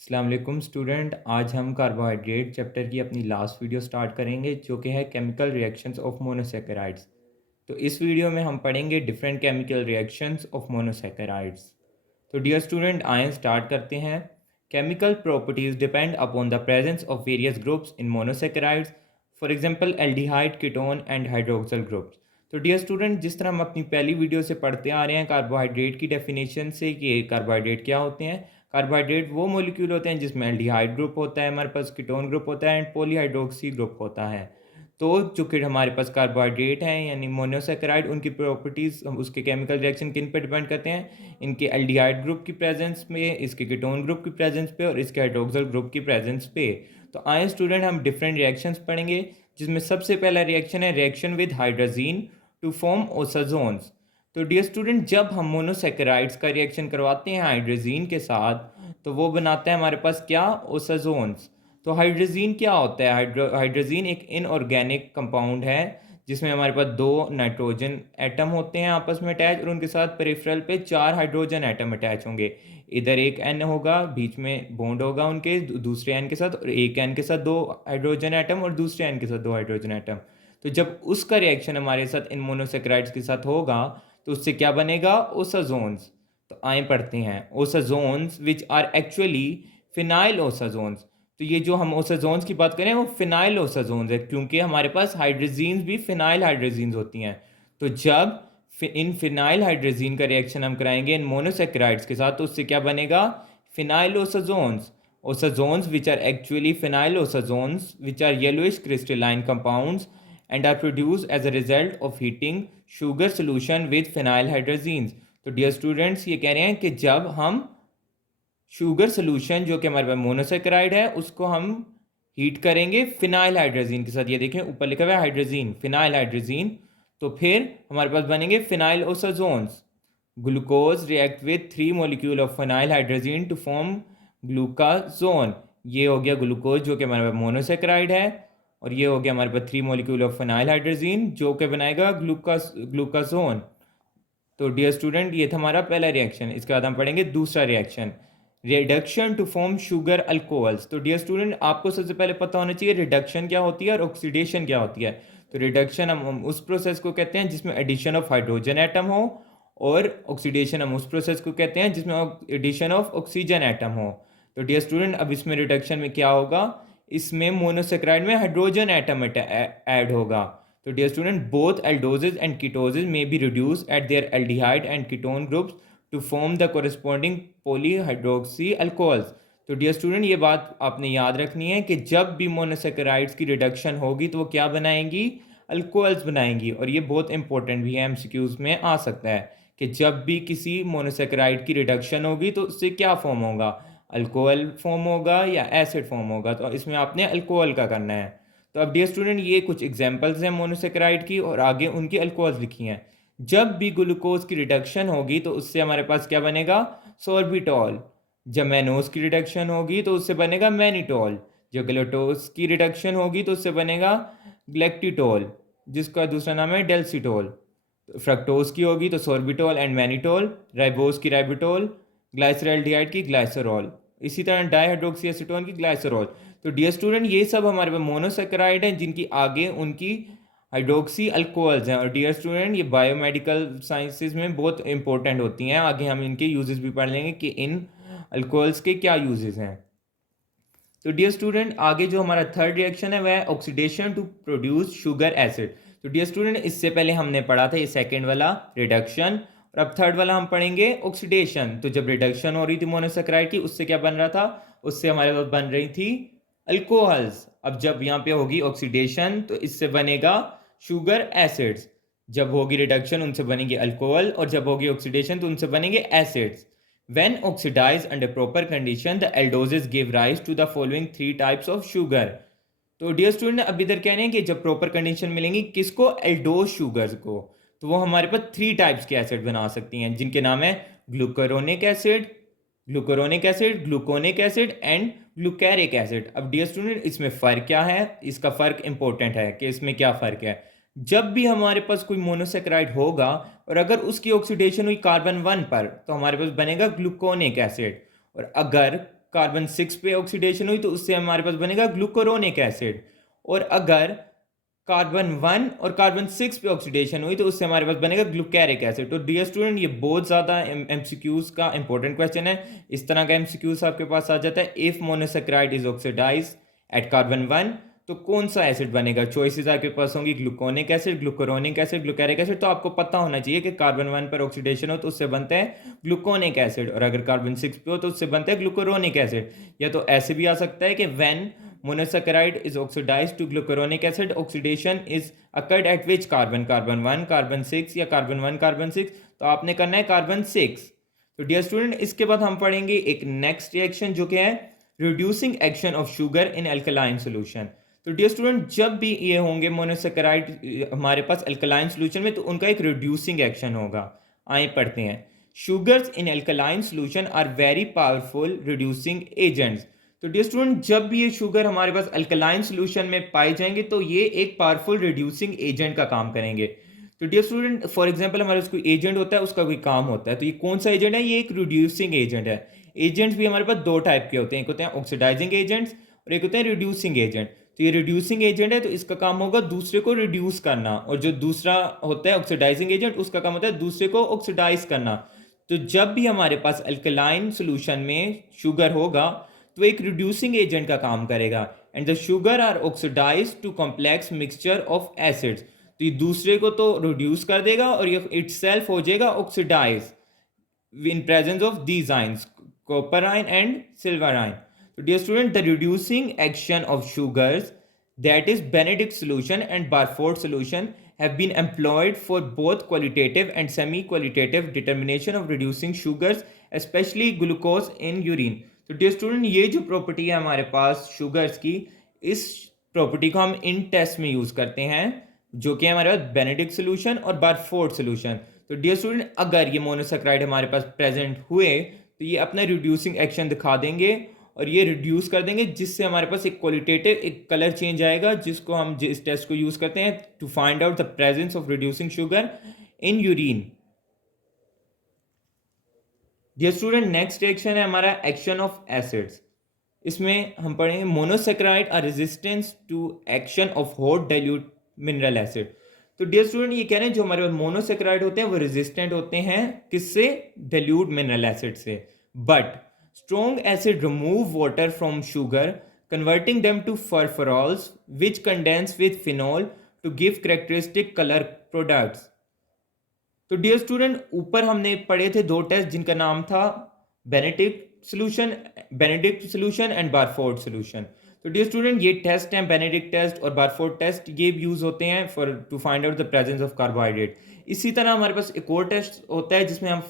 अस्सलाम वालेकुम स्टूडेंट। आज हम कार्बोहाइड्रेट चैप्टर की अपनी लास्ट वीडियो स्टार्ट करेंगे जो कि है केमिकल रिएक्शंस ऑफ मोनोसेकेराइड्स। तो इस वीडियो में हम पढ़ेंगे different chemical reactions of monosaccharides. तो डियर स्टूडेंट आइए स्टार्ट करते हैं। Chemical properties depend upon the presence of various groups in monosaccharides, for example aldehyde, ketone and hydroxyl groups. तो डियर स्टूडेंट जिस तरह हम अपनी पहली वीडियो से पढ़ते आ रहे हैं कार्बोहाइड्रेट की डेफिनेशन से कि कार्बोहाइड्रेट क्या होते हैं। कार्बोहाइड्रेट वो मॉलिक्यूल होते हैं जिसमें एल्डिहाइड ग्रुप होता है, हमारे पास कीटोन ग्रुप होता है एंड पॉलीहाइड्रोक्सी ग्रुप होता है। तो जो कि हमारे पास कार्बोहाइड्रेट हैं यानी मोनोसेकेराइड, उनकी प्रॉपर्टीज़ उसके केमिकल रिएक्शन किन पे डिपेंड करते हैं? इनके एल्डिहाइड ग्रुप की प्रेजेंस में, इसके कीटोन ग्रुप की प्रेजेंस पे और इसके हाइड्रोक्सिल ग्रुप की प्रेजेंस पे। तो आए स्टूडेंट हम डिफरेंट रिएक्शंस पढ़ेंगे जिसमें सबसे पहला रिएक्शन है reaction with hydrazine to form osazones. तो डियर स्टूडेंट जब हम मोनोसेकेराइड्स का रिएक्शन करवाते हैं हाइड्रोजीन के साथ तो वो बनाता है हमारे पास क्या? ओसाजोन्स। तो हाइड्रोजीन क्या होता है? हाइड्रोजीन एक इनऑर्गेनिक कंपाउंड है जिसमें हमारे पास दो नाइट्रोजन एटम होते हैं आपस में अटैच और उनके साथ पेरिफेरल पे चार हाइड्रोजन एटम अटैच होंगे। इधर एक एन होगा, बीच में बॉन्ड होगा उनके दूसरे एन के साथ, और एक एन के साथ दो हाइड्रोजन एटम और दूसरे एन के साथ दो हाइड्रोजन एटम। तो जब उसका रिएक्शन हमारे साथ इन मोनोसेक्राइड्स के साथ होगा तो उससे क्या बनेगा? ओसाजोन्स। तो आए पढ़ते हैं osazones which are actually phenyl osazones. तो ये जो हम ओसाजोन्स की बात करें वो फिनाइल ओसाजोन्स है क्योंकि हमारे पास हाइड्रोजीन्स भी फिनाइल हाइड्रोजीन्स होती हैं। तो जब इन फिनाइल हाइड्रोजीन का रिएक्शन हम कराएंगे इन मोनोसेक्राइड्स के साथ तो उससे क्या बनेगा? Phenyl osazones. Osazones which are actually phenyl osazones which are yellowish crystalline compounds and are produced as a result of heating sugar solution with phenyl hydrazines। तो डियर स्टूडेंट्स ये कह रहे हैं कि जब हम शुगर सोल्यूशन जो कि हमारे पास मोनोसेकेराइड है उसको हम हीट करेंगे फिनाइल हाइड्रोजीन के साथ, ये देखें ऊपर लिखा हुआ है हाइड्रोजीन, फिनाइल हाइड्रोजीन, तो फिर हमारे पास बनेंगे phenyl osazones. Glucose react with three molecule of phenyl hydrazine to form glucosazone. ये हो गया ग्लूकोज जो कि हमारे पास मोनोसेकेराइड है, और ये हो गया हमारे पास three molecule of phenyl hydrazine जो कि बनाएगा ग्लूकाजोन। तो डियर स्टूडेंट ये था हमारा पहला रिएक्शन। इसके बाद हम पढ़ेंगे दूसरा reaction, reduction to form sugar alcohols. तो डियर स्टूडेंट आपको सबसे पहले पता होना चाहिए रिडक्शन क्या होती है और ऑक्सीडेशन क्या होती है। तो रिडक्शन हम उस प्रोसेस को कहते हैं जिसमें एडिशन ऑफ हाइड्रोजन एटम हो, और ऑक्सीडेशन हम उस प्रोसेस को कहते हैं जिसमें एडिशन ऑफ ऑक्सीजन एटम हो। तो डियर स्टूडेंट अब इसमें रिडक्शन में क्या होगा? इसमें मोनोसेक्राइड में हाइड्रोजन एटम ऐड होगा। तो dear student both aldoses and ketoses may be reduce at their aldehyde and ketone groups to form the corresponding polyhydroxy alcohols. तो डियर स्टूडेंट ये बात आपने याद रखनी है कि जब भी मोनोसेकेराइड्स की रिडक्शन होगी तो वो क्या बनाएंगी? अल्कोहल्स बनाएंगी। और ये बहुत इंपॉर्टेंट भी है, एमसीक्यूज में आ सकता है कि जब भी किसी मोनोसेकेराइड की रिडक्शन होगी तो उससे क्या फॉर्म होगा? अल्कोहल फॉर्म होगा या एसिड फॉर्म होगा। तो इसमें आपने अल्कोहल का करना है। तो अब डियर स्टूडेंट ये कुछ एग्जांपल्स हैं मोनोसेकेराइड की और आगे उनकी अल्कोहल्स लिखी हैं। जब भी ग्लूकोज की रिडक्शन होगी तो उससे हमारे पास क्या बनेगा? सोर्बिटॉल। जब मैनोज की रिडक्शन होगी तो उससे बनेगा मैनिटॉल। जब ग्लूकोज की रिडक्शन होगी तो उससे बनेगा ग्लेक्टिटॉल जिसका दूसरा नाम है डेल्सिटॉल। फ्रक्टोज की होगी तो सोर्बिटॉल एंड मैनिटॉल। राइबोज की राइबिटॉल, ग्लाइसरल्डिहाइड की ग्लाइसरॉल, इसी तरह डाईहाइड्रोक्सी एसीटोन की ग्लाइसरॉल। तो डियर स्टूडेंट ये सब हमारे पास मोनोसेकेराइड हैं जिनकी आगे उनकी हाइड्रोक्सी अल्कोहल्स हैं। और डियर स्टूडेंट ये बायोमेडिकल साइंसेज में बहुत इंपॉर्टेंट होती हैं, आगे हम इनके यूजेस भी पढ़ लेंगे कि इन अल्कोहल्स के क्या यूजेस हैं। तो डियर स्टूडेंट आगे जो हमारा थर्ड रिएक्शन है वह है oxidation to produce sugar acid. तो डियर स्टूडेंट इससे पहले हमने पढ़ा था ये सेकेंड वाला रिडक्शन, और अब थर्ड वाला हम पढ़ेंगे ऑक्सीडेशन। तो जब रिडक्शन हो रही थी मोनोसेकेराइड की उससे क्या बन रहा था? उससे हमारे पास बन रही थी अल्कोहल्स। अब जब यहाँ पे होगी ऑक्सीडेशन तो इससे बनेगा शुगर एसिड्स। जब होगी रिडक्शन उनसे बनेंगे अल्कोहल, और जब होगी ऑक्सीडेशन तो उनसे बनेंगे acids. When oxidized under proper condition, the aldoses give rise to the following three types of sugar। तो डियर स्टूडेंट अब इधर कह रहे हैं कि जब प्रॉपर कंडीशन मिलेंगी किसको? एल्डोज शुगर को। तो वो हमारे पास थ्री टाइप्स के एसिड बना सकती हैं जिनके नाम है glucuronic acid, gluconic acid and glucaric acid. अब डियर स्टूडेंट इसमें फ़र्क क्या है? इसका फ़र्क इंपॉर्टेंट है कि इसमें क्या फ़र्क है। जब भी हमारे पास कोई मोनोसेक्राइड होगा और अगर उसकी ऑक्सीडेशन हुई कार्बन 1 पर तो हमारे पास बनेगा ग्लूकोनिक एसिड, और अगर कार्बन 6 पे ऑक्सीडेशन हुई तो उससे हमारे पास बनेगा ग्लूकोरोनिक एसिड। और अगर कार्बन 1 और कार्बन 6 पे ऑक्सीडेशन हुई तो उससे हमारे पास बनेगा ग्लूकेरिक एसिड। तो डियर स्टूडेंट, ये बहुत ज़्यादा एमसीक्यूज का इंपॉर्टेंट क्वेश्चन है। इस तरह का एमसीक्यूज आपके पास आ जाता है। If monosaccharide is oxidize at carbon 1 तो कौन सा एसिड बनेगा? चॉइसेस आपके पास होंगी gluconic acid, glucuronic acid, glucaric acid. तो आपको पता होना चाहिए कि कार्बन 1 पर ऑक्सीडेशन हो तो उससे बनता है ग्लूकोनिक एसिड, और अगर कार्बन 6 पे हो तो उससे बनता है ग्लूकोरोनिक एसिड। या तो ऐसे भी आ सकता है कि when monosaccharide is oxidized to glucuronic acid, oxidation is occurred at which carbon? Carbon 1, carbon 6 या कार्बन 1, कार्बन 6। तो आपने करना है कार्बन 6। तो डियर स्टूडेंट, इसके बाद हम पढ़ेंगे एक नेक्स्ट रिएक्शन जो कि है reducing action of sugar in alkaline solution. तो डियर स्टूडेंट, जब भी ये होंगे मोनोसेक्राइड हमारे पास अल्कलाइन सोल्यूशन में तो उनका एक रिड्यूसिंग एक्शन होगा। आइए पढ़ते हैं। Sugars in alkaline solution are very powerful reducing agents. तो डियर स्टूडेंट, जब भी ये शुगर हमारे पास अल्कलाइन सोल्यूशन में पाए जाएंगे तो ये एक पावरफुल रिड्यूसिंग एजेंट का काम करेंगे। तो डियर स्टूडेंट, फॉर एग्जांपल हमारे पास कोई एजेंट होता है, उसका कोई काम होता है, तो ये कौन सा एजेंट है? ये एक रिड्यूसिंग एजेंट है। एजेंट्स भी हमारे पास दो टाइप के होते हैं, एक होते हैं ऑक्सीडाइजिंग एजेंट्स और एक होते हैं रिड्यूसिंग एजेंट। तो ये रिड्यूसिंग एजेंट है तो इसका काम होगा दूसरे को रिड्यूस करना, और जो दूसरा होता है ऑक्सीडाइजिंग एजेंट उसका काम होता है दूसरे को ऑक्सीडाइज करना। तो जब भी हमारे पास अल्कलाइन सोल्यूशन में शुगर होगा तो एक रिड्यूसिंग एजेंट का काम करेगा। And the sugar are oxidize to complex mixture of acids. तो ये दूसरे को तो रिड्यूस कर देगा और ये इटसेल्फ हो जाएगा oxidise in presence of these ions, copper ion and silver ion. So dear student, the reducing action of sugars, that is Benedict solution and Barford solution, have been employed for both qualitative and semi-qualitative determination of reducing sugars, especially glucose in urine. तो dear student, ये जो property है हमारे पास sugars की, इस property को हम इन test में यूज़ करते हैं जो कि हमारे पास बेनेडिक्ट सोल्यूशन और बारफोर्ड सोल्यूशन। तो डियर स्टूडेंट, अगर ये मोनोसेक्राइड हमारे पास प्रेजेंट हुए तो ये अपना रिड्यूसिंग एक्शन दिखा देंगे और ये रिड्यूस कर देंगे, जिससे हमारे पास एक क्वालिटेटिव एक कलर चेंज आएगा, जिसको हम इस टेस्ट को यूज़ करते हैं to find out the presence of reducing sugar in urine. Dear student, next action है हमारा एक्शन ऑफ एसिड्स। इसमें हम पढ़ेंगे monosaccharide are resistance to action of hot dilute mineral acid. तो डियर स्टूडेंट, ये कह रहे हैं जो हमारे पास मोनोसेक्राइड होते हैं वो रेजिस्टेंट होते हैं किससे? डाइल्यूट मिनरल एसिड से। But strong acid remove water from sugar converting them to furfurals which condense with phenol to give characteristic colour products. तो डियर स्टूडेंट, ऊपर हमने पढ़े थे दो टेस्ट जिनका नाम था Benedict solution and Barfoed solution. तो डियर स्टूडेंट, ये टेस्ट हैं बेनेडिक्ट टेस्ट और बारफोर्ड टेस्ट, ये यूज होते हैं for to find out the presence of carbohydrate. इसी तरह हमारे पास एक और टेस्ट होता है जिसमें हम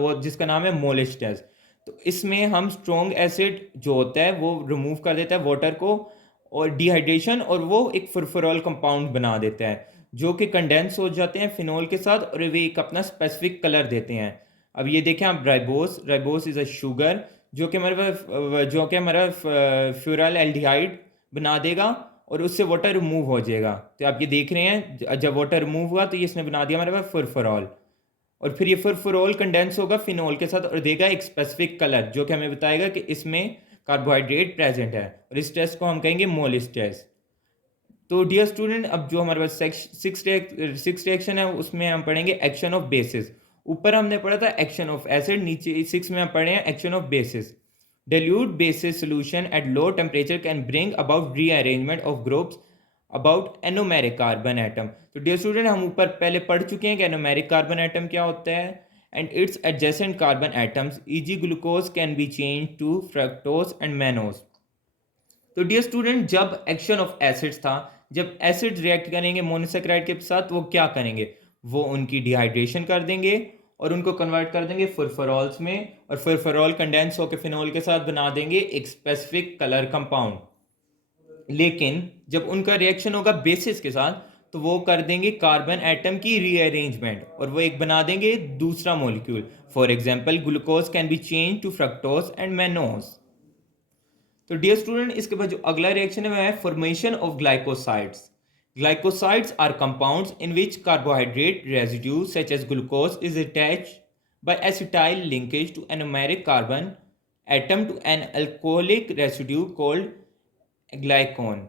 वो जिसका नाम है मोलिश टेस्ट। तो इसमें हम स्ट्रॉन्ग एसिड जो होता है वो रिमूव कर देता है वाटर को और डिहाइड्रेशन, और वो एक फुरफुरॉल कंपाउंड बना देता है जो कि कंडेंस हो जाते हैं फिनॉल के साथ और वे एक अपना स्पेसिफिक कलर देते हैं। अब ये देखें आप, राइबोस इज़ अ शुगर जो कि हमारा फ्यूराइल एल्डिहाइड बना देगा और उससे वाटर रिमूव हो जाएगा। तो आप ये देख रहे हैं जब वाटर रिमूव हुआ तो ये इसने बना दिया हमारे पास फुरफुरॉल, और फिर ये फुरफुरॉल कंडेंस होगा फिनॉल के साथ और देगा एक स्पेसिफिक कलर जो कि हमें बताएगा कि इसमें कार्बोहाइड्रेट प्रेजेंट है, और इस टेस्ट को हम कहेंगे मोलिश टेस्ट। तो डियर स्टूडेंट, अब जो हमारे पास सिक्स रिएक्शन है उसमें हम पढ़ेंगे एक्शन ऑफ बेसिस। ऊपर हमने पढ़ा था एक्शन ऑफ एसिड, नीचे 6 में हम पढ़े हैं action of basis. dilute basis solution at low temperature can bring about rearrangement of groups about anomeric carbon atom। तो डियर स्टूडेंट, हम ऊपर पहले पढ़ चुके हैं कि anomeric carbon atom क्या होता है, and its adjacent carbon atoms e.g. glucose can be changed to fructose and mannose। तो डियर स्टूडेंट, जब एक्शन ऑफ एसिड्स था, जब एसिड रिएक्ट करेंगे मोनोसेक्राइड के साथ, वो क्या करेंगे? वो उनकी डिहाइड्रेशन कर देंगे और उनको कन्वर्ट कर देंगे फुरफुरॉल्स में, और फुरफुरॉल कंडेंस होकर फिनॉल के साथ बना देंगे एक स्पेसिफिक कलर कंपाउंड। लेकिन जब उनका रिएक्शन होगा बेसिस के साथ तो वो कर देंगे कार्बन एटम की रीअरेंजमेंट और वो एक बना देंगे दूसरा molecule. For example, glucose can be change to fructose and mannose. तो डियर स्टूडेंट, इसके बाद जो अगला रिएक्शन है वह है formation of glycosides. Glycosides are compounds in which carbohydrate residue such as glucose is attached by acetyl linkage to anomeric carbon atom to an alcoholic residue called glycone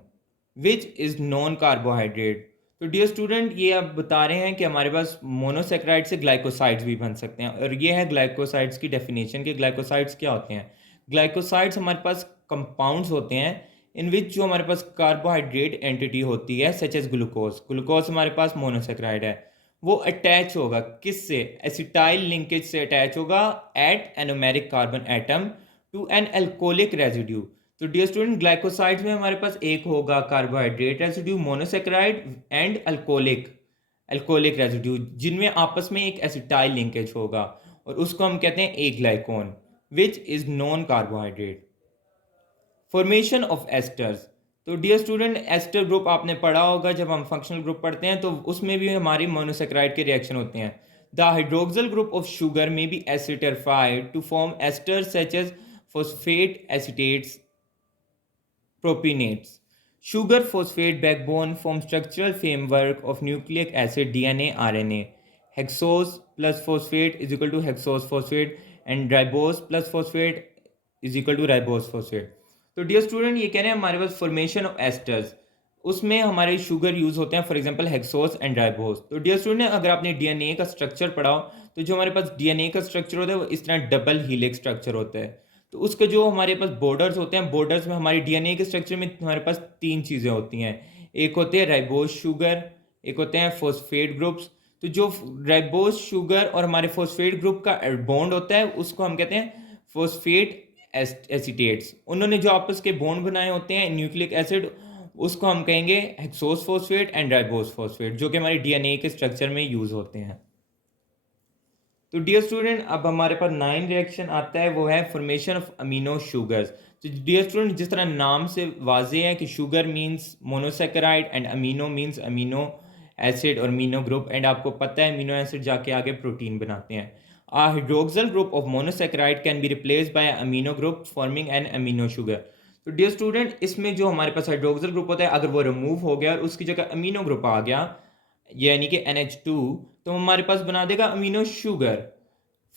which is non carbohydrate. तो dear student ये आप बता रहे हैं कि हमारे पास monosaccharide से ग्लाइकोसाइड्स भी बन सकते हैं, और ये है ग्लाइकोसाइड्स की डेफिनेशन कि ग्लाइकोसाइड्स क्या होते हैं। ग्लाइकोसाइड्स हमारे पास कंपाउंड्स होते हैं इन विच जो हमारे पास कार्बोहाइड्रेट एंटिटी होती है सच एज ग्लूकोज। ग्लूकोज हमारे पास मोनोसेक्राइड है, वो अटैच होगा किससे, एसिटाइल लिंकेज से अटैच होगा at anomeric carbon atom to an alcoholic residue. तो डियर स्टूडेंट ग्लाइकोसाइड्स में हमारे पास एक होगा carbohydrate residue monosaccharide and alcoholic residue जिनमें आपस में एक एसिटाइल लिंकेज होगा, और उसको हम कहते हैं aglycone which is non carbohydrate. Formation of esters. तो डियर स्टूडेंट एस्टर ग्रुप आपने पढ़ा होगा, जब हम फंक्शनल ग्रुप पढ़ते हैं तो उसमें भी हमारी मोनोसेक्राइड के रिएक्शन होते हैं। The hydroxyl group of sugar may be esterified to form esters such as phosphate acetates propionates. Sugar phosphate backbone form structural framework of nucleic acid DNA RNA. Hexose plus phosphate is equal to hexose phosphate and ribose plus phosphate is equal to ribose phosphate. तो dear student ये कह रहे हैं हमारे पास formation of asters, उसमें हमारे sugar use होते हैं, for example hexose and ribose. तो डियर स्टूडेंट अगर आपने डीएनए का स्ट्रक्चर पढ़ा हो तो जो हमारे पास डीएनए का स्ट्रक्चर होता है वो इस तरह डबल हीलिक्स स्ट्रक्चर होता है। तो उसके जो हमारे पास बॉर्डर्स होते हैं, बॉर्डर्स में हमारे डीएनए के स्ट्रक्चर में हमारे पास तीन चीज़ें होती हैं। एक होते हैं राइबोस शुगर, एक होते हैं फॉस्फेट ग्रुप्स। तो जो राइबोस शुगर और हमारे फॉस्फेट ग्रुप का बॉन्ड होता है उसको हम कहते हैं फॉस्फेट एसिटेट्स। उन्होंने जो आपस के बॉन्ड बनाए होते हैं न्यूक्लिक एसिड, उसको हम कहेंगे hexose phosphate and ribose phosphate, जो कि हमारे डीएनए के स्ट्रक्चर में यूज होते हैं। तो डियर स्टूडेंट अब हमारे पास 9 रिएक्शन आता है, वो है फॉर्मेशन ऑफ अमीनो शुगर्स। तो डियर स्टूडेंट जिस तरह नाम से वाजे है कि sugar means monosaccharide and amino means amino acid और अमीनो ग्रुप, एंड आपको पता है अमीनो एसिड जाके आगे प्रोटीन बनाते हैं। A hydroxyl group of monosaccharide can be replaced by an amino group forming an amino sugar. तो डियर स्टूडेंट इसमें जो हमारे पास हाइड्रोक्सिल ग्रुप होता है अगर वो रिमूव हो गया और उसकी जगह अमीनो ग्रुप आ गया यानी कि NH2, तो हमारे पास बना देगा amino sugar.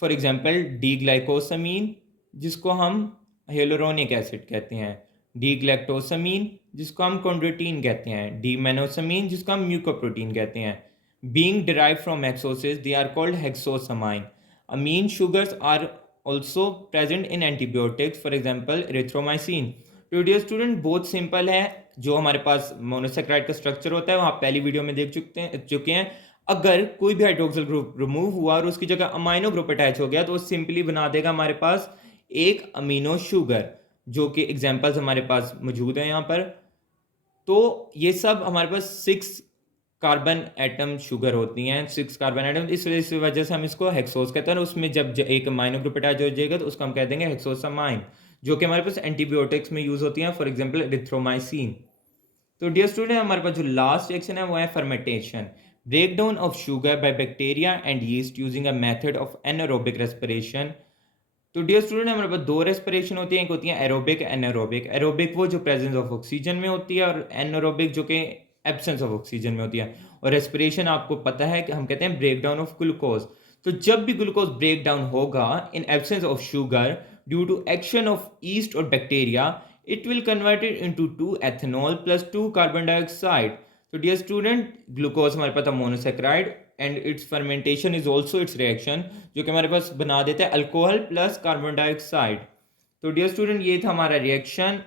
For example D glucosamine जिसको हम हेलोरोनिक एसिड कहते हैं, डी ग्लैक्टोसमीन जिसको हम कॉन्ड्रोटीन कहते हैं, डी मेनोसमीन जिसको हम म्यूकोप्रोटीन कहते हैं। Being derived from hexoses they are called hexosamine. Amine sugars are also present in antibiotics, for example erythromycin. तो डियर स्टूडेंट बहुत सिंपल है, जो हमारे पास मोनोसेक्राइड का स्ट्रक्चर होता है वो आप पहली वीडियो में देख चुके हैं। अगर कोई भी हाइड्रोक्सिल ग्रुप रिमूव हुआ और उसकी जगह अमाइनो ग्रुप अटैच हो गया तो वो सिंपली बना देगा हमारे पास एक अमीनो शुगर, जो कि एग्जांपल्स हमारे पास मौजूद हैं यहाँ पर। तो ये सब हमारे पास 6 कार्बन एटम शुगर होती हैं, 6 कार्बन एटम, इस वजह से हम इसको हेक्सोस कहते हैं। उसमें जब एक अमाइनो ग्रुप अटैच हो जाएगा तो उसको हम कह देंगे हेक्सोसमाइन, जो कि हमारे पास एंटीबायोटिक्स में यूज होती हैं, फॉर एग्जांपल एरिथ्रोमाइसिन। तो डियर स्टूडेंट हमारे पास जो लास्ट रिएक्शन है वो है fermentation, break down of sugar by bacteria and yeast using a method of anaerobic respiration. तो डियर स्टूडेंट हमारे पास 2 रेस्पिरेशन होती हैं, एक होती है एरोबिक एनारोबिक। एरोबिक वो जो प्रेजेंस ऑफ ऑक्सीजन में होती है और एनारोबिक जो कि एब्सेंस ऑफ ऑक्सीजन में होती है। और रेस्पिरेशन आपको पता है कि हम कहते हैं ब्रेक डाउन ऑफ ग्लूकोज। तो जब भी ग्लूकोज ब्रेक डाउन होगा in absence of sugar due to action of yeast और bacteria, it will converted into 2 ethanol plus 2 carbon dioxide. तो डियर स्टूडेंट ग्लूकोज हमारे पास monosaccharide and its fermentation is also its reaction, जो कि हमारे पास बना देता है अल्कोहल प्लस कार्बन डाइऑक्साइड। तो डियर स्टूडेंट ये था हमारा रिएक्शन।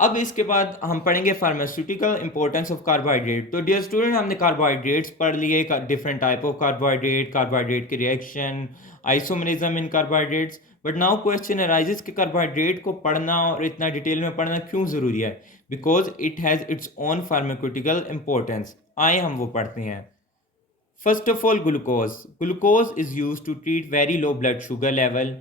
अब इसके बाद हम पढ़ेंगे फार्मास्यूटिकल इंपॉर्टेंस ऑफ कार्बोहाइड्रेट। तो डियर स्टूडेंट हमने कार्बोहाइड्रेट्स पढ़ लिए, different type of carbohydrate, carbohydrate के reaction, isomerism in carbohydrates. But now question arises कि कार्बोहाइड्रेट को पढ़ना और इतना डिटेल में पढ़ना क्यों ज़रूरी है, because it has its own pharmaceutical importance. आए हम वो पढ़ते हैं। First of all glucose is use to treat very low blood sugar level,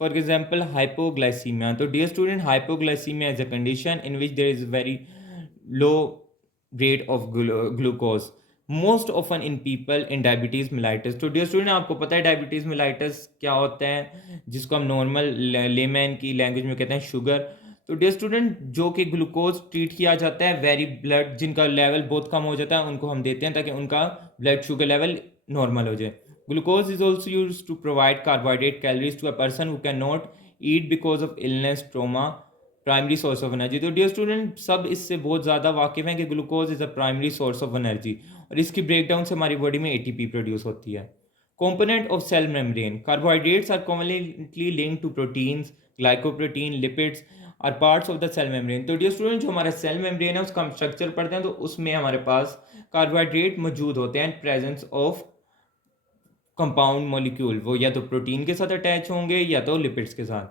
for example hypoglycemia. So dear student hypoglycemia is a condition in which there is very low rate of glucose, most often in people in diabetes mellitus. तो dear student आपको पता है diabetes mellitus क्या होता है, जिसको हम normal layman की लैंग्वेज में कहते हैं शुगर। तो डियर स्टूडेंट जो कि ग्लूकोज ट्रीट किया जाता है, वेरी ब्लड जिनका लेवल बहुत कम हो जाता है उनको हम देते हैं ताकि उनका ब्लड शुगर लेवल नॉर्मल हो जाए। Glucose is also used to provide carbohydrate calories to a person who cannot eat because of illness, trauma, primary source of energy. तो डियर स्टूडेंट, सब इससे बहुत ज़्यादा वाकिफ़ हैं कि glucose is a primary source of energy, और इसकी breakdown से हमारी बॉडी में एटीपी प्रोड्यूस होती है। Component of cell membrane. Carbohydrates are commonly linked to proteins, glycoprotein, lipids are parts of the cell membrane. तो डियर स्टूडेंट, जो हमारा सेल मेम्ब्रेन है उसका हम स्ट्रक्चर पढ़ते हैं तो उसमें हमारे पास कार्बोहाइड्रेट मौजूद होते हैं, प्रेजेंस ऑफ कंपाउंड मॉलिक्यूल, वो या तो प्रोटीन के साथ अटैच होंगे या तो लिपिड्स के साथ।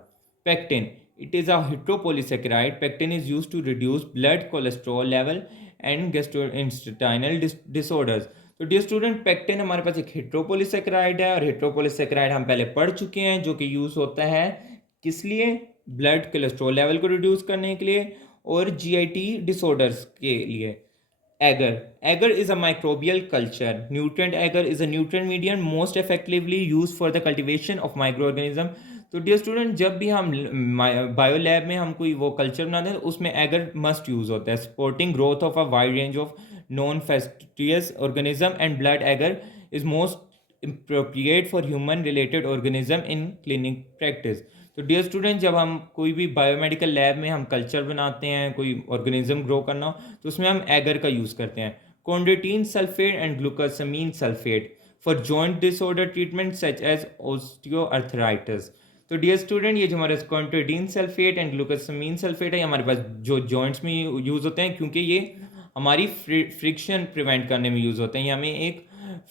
Pectin, it is a heteropolysaccharide. Pectin is use to reduce blood cholesterol level and gastrointestinal disorders. तो डियर स्टूडेंट, पेक्टिन हमारे पास एक हेट्रोपोलिसेकेराइड है, और हेट्रोपोलिसेकेराइड हम पहले पढ़ चुके हैं, जो कि यूज़ होता है किस लिए? ब्लड कोलेस्ट्रॉल लेवल को रिड्यूस करने के लिए और जीआईटी डिसऑर्डर्स के लिए। Agar is a microbial culture. Nutrient agar is a nutrient medium most effectively used for the cultivation of microorganism. तो डियर स्टूडेंट, जब भी हम बायो लैब में हम कोई वो कल्चर बनाते हैं तो उसमें एगर मस्ट यूज़ होता है, supporting growth of a wide range of non fastidious organism, and blood agar is most appropriate for human related organism in clinic practice. तो डियर स्टूडेंट, जब हम कोई भी बायोमेडिकल लैब में हम कल्चर बनाते हैं, कोई ऑर्गेनिज्म ग्रो करना हो, तो उसमें हम एगर का यूज़ करते हैं। Chondroitin sulphate and glucosamine sulphate for joint disorder treatment such as osteoarthritis. तो डियर स्टूडेंट, ये जो हमारे chondroitin sulphate and glucosamine sulphate है, ये हमारे पास जो जॉइंट्स में यूज़ होते हैं, क्योंकि ये हमारी फ्रिक्शन प्रिवेंट करने में यूज़ होते हैं। ये हमें एक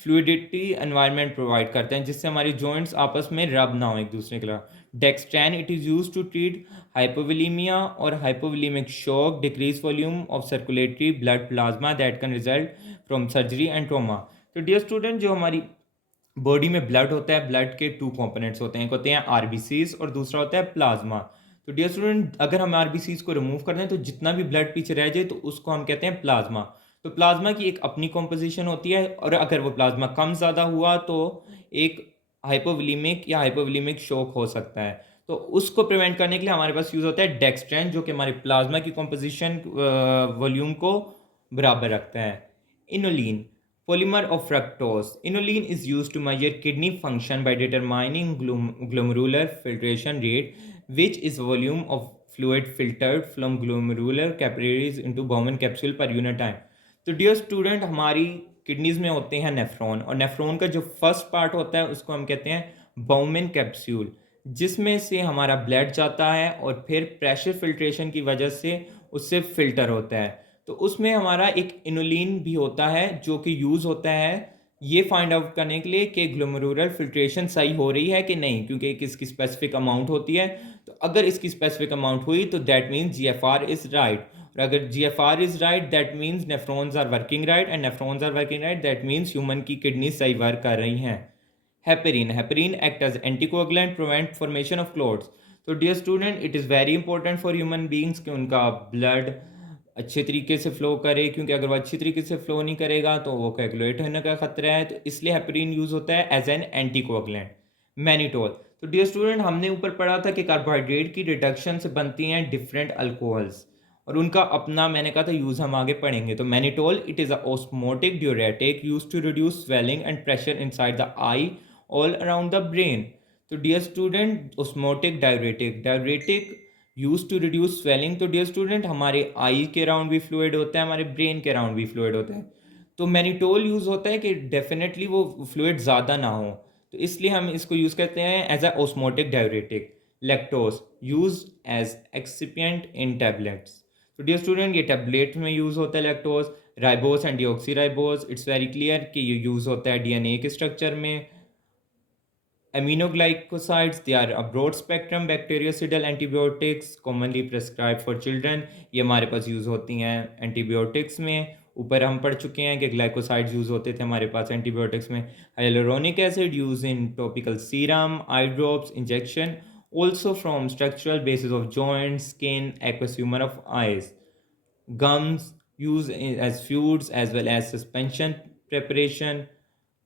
फ्लूइडिटी एनवायरनमेंट प्रोवाइड करते हैं जिससे हमारी जॉइंट्स आपस में रब ना हो एक दूसरे के खिलाफ। Dextran, it is use to treat hypovolemia और hypovolemic shock, decrease volume of circulatory blood plasma that can result from surgery and trauma. तो डियर स्टूडेंट, जो हमारी बॉडी में ब्लड होता है, ब्लड के टू कंपोनेंट्स होते हैं, एक होते हैं आरबीसीज और दूसरा होता है प्लाज्मा। तो डियर स्टूडेंट, अगर हम आरबीसीज को रिमूव कर दें तो जितना भी ब्लड पीछे रह जाए तो उसको हम कहते हैं प्लाज्मा। तो प्लाज्मा की एक अपनी कॉम्पोजिशन होती है, और अगर वो प्लाज्मा कम ज़्यादा हुआ तो एक हाइपोवोलीमिक या हाइपोवोलीमिक शॉक हो सकता है। तो उसको प्रिवेंट करने के लिए हमारे पास यूज़ होता है डेक्सट्रैन, जो कि हमारे प्लाज्मा की कॉम्पोजिशन वॉल्यूम को बराबर रखता है। Inulin, polymer of fructose. Inulin is used to measure kidney function by determining glomerular filtration rate, which is volume of fluid filtered from glomerular capillaries into Bowman capsule per unit time. तो dear student, हमारी kidneys में होते हैं nephron, और nephron का जो first part होता है उसको हम कहते हैं बाउमेन कैप्सूल, जिसमें से हमारा ब्लड जाता है और फिर प्रेशर फिल्ट्रेशन की वजह से उससे फिल्टर होता है। तो उसमें हमारा एक इनुलिन भी होता है जो कि यूज़ होता है ये फाइंड आउट करने के लिए कि ग्लोमेरुलर फिल्ट्रेशन सही हो रही है कि नहीं, क्योंकि एक इसकी स्पेसिफिक अमाउंट होती है। तो अगर इसकी स्पेसिफिक अमाउंट हुई तो that means GFR is right, और अगर GFR is right that means nephrons are working right, and nephrons are working right that means human की किडनी सही वर्क कर रही हैं। Heparin act as anticoagulant, prevent formation of clots. तो dear student, it is very important for human beings कि उनका blood अच्छे तरीके से फ्लो करे, क्योंकि अगर वो अच्छी तरीके से फ्लो नहीं करेगा तो वो कोएगुलेट होने का खतरा है। तो इसलिए हेपरिन यूज़ होता है एज एन एंटीकोगुलेंट। मैनिटोल, तो डियर स्टूडेंट, हमने ऊपर पढ़ा था कि कार्बोहाइड्रेट की रिडक्शन से बनती हैं डिफरेंट अल्कोहल्स, और उनका अपना मैंने कहा था यूज़ हम आगे पढ़ेंगे। तो mannitol, it is a osmotic diuretic use to reduce swelling and pressure inside the eye all around the brain. तो dear student, osmotic diuretic use to reduce swelling. तो डियर स्टूडेंट, हमारे आई के around भी fluid होता है, हमारे brain के around भी फ्लूइड होता है। तो मैनिटोल यूज़ होता है कि डेफिनेटली वो फ्लूइड ज़्यादा ना हो, तो इसलिए हम इसको यूज़ करते हैं as a osmotic diuretic. Lactose, use as excipient in tablets. तो डियर स्टूडेंट, ये टैबलेट में यूज़ होता है lactose. Ribose and deoxyribose, it's very clear कि ये यूज़ होता है डीएनए के स्ट्रक्चर में। Aminoglycosides, they are a broad spectrum bactericidal antibiotics commonly prescribed for children. ये हमारे पास यूज़ होती हैं एंटीबायोटिक्स में। ऊपर हम पढ़ चुके हैं कि ग्लाइकोसाइड्स यूज़ होते थे हमारे पास एंटीबायोटिक्स में। Hyaluronic acid use in topical serum, eye drops, injection, also from structural basis of joints, skin, aqueous humor of eyes. Gums used as foods as well as suspension preparation.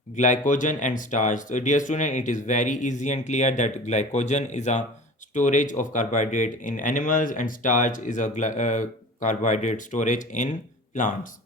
Glycogen and starch. So dear student, it is very easy and clear that glycogen is a storage of carbohydrate in animals, and starch is a carbohydrate storage in plants.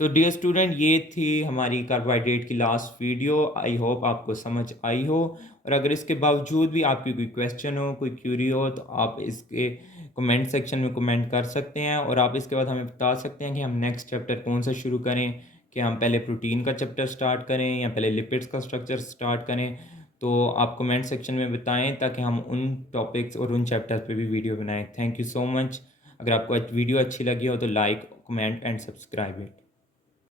तो dear student, ये थी हमारी carbohydrate की last video. I hope आपको समझ आई हो, और अगर इसके बावजूद भी आपकी कोई क्वेश्चन हो, कोई क्यूरी हो, तो आप इसके कमेंट सेक्शन में कमेंट कर सकते हैं, और आप इसके बाद हमें बता सकते हैं कि हम नेक्स्ट चैप्टर कौन सा शुरू करें, कि हम पहले प्रोटीन का चैप्टर स्टार्ट करें या पहले लिपिड्स का स्ट्रक्चर स्टार्ट करें। तो आप कमेंट सेक्शन में बताएं ताकि हम उन टॉपिक्स और उन चैप्टर्स पे भी वीडियो बनाएं। Thank you so much. अगर आपको वीडियो अच्छी लगी हो तो like, comment and subscribe it.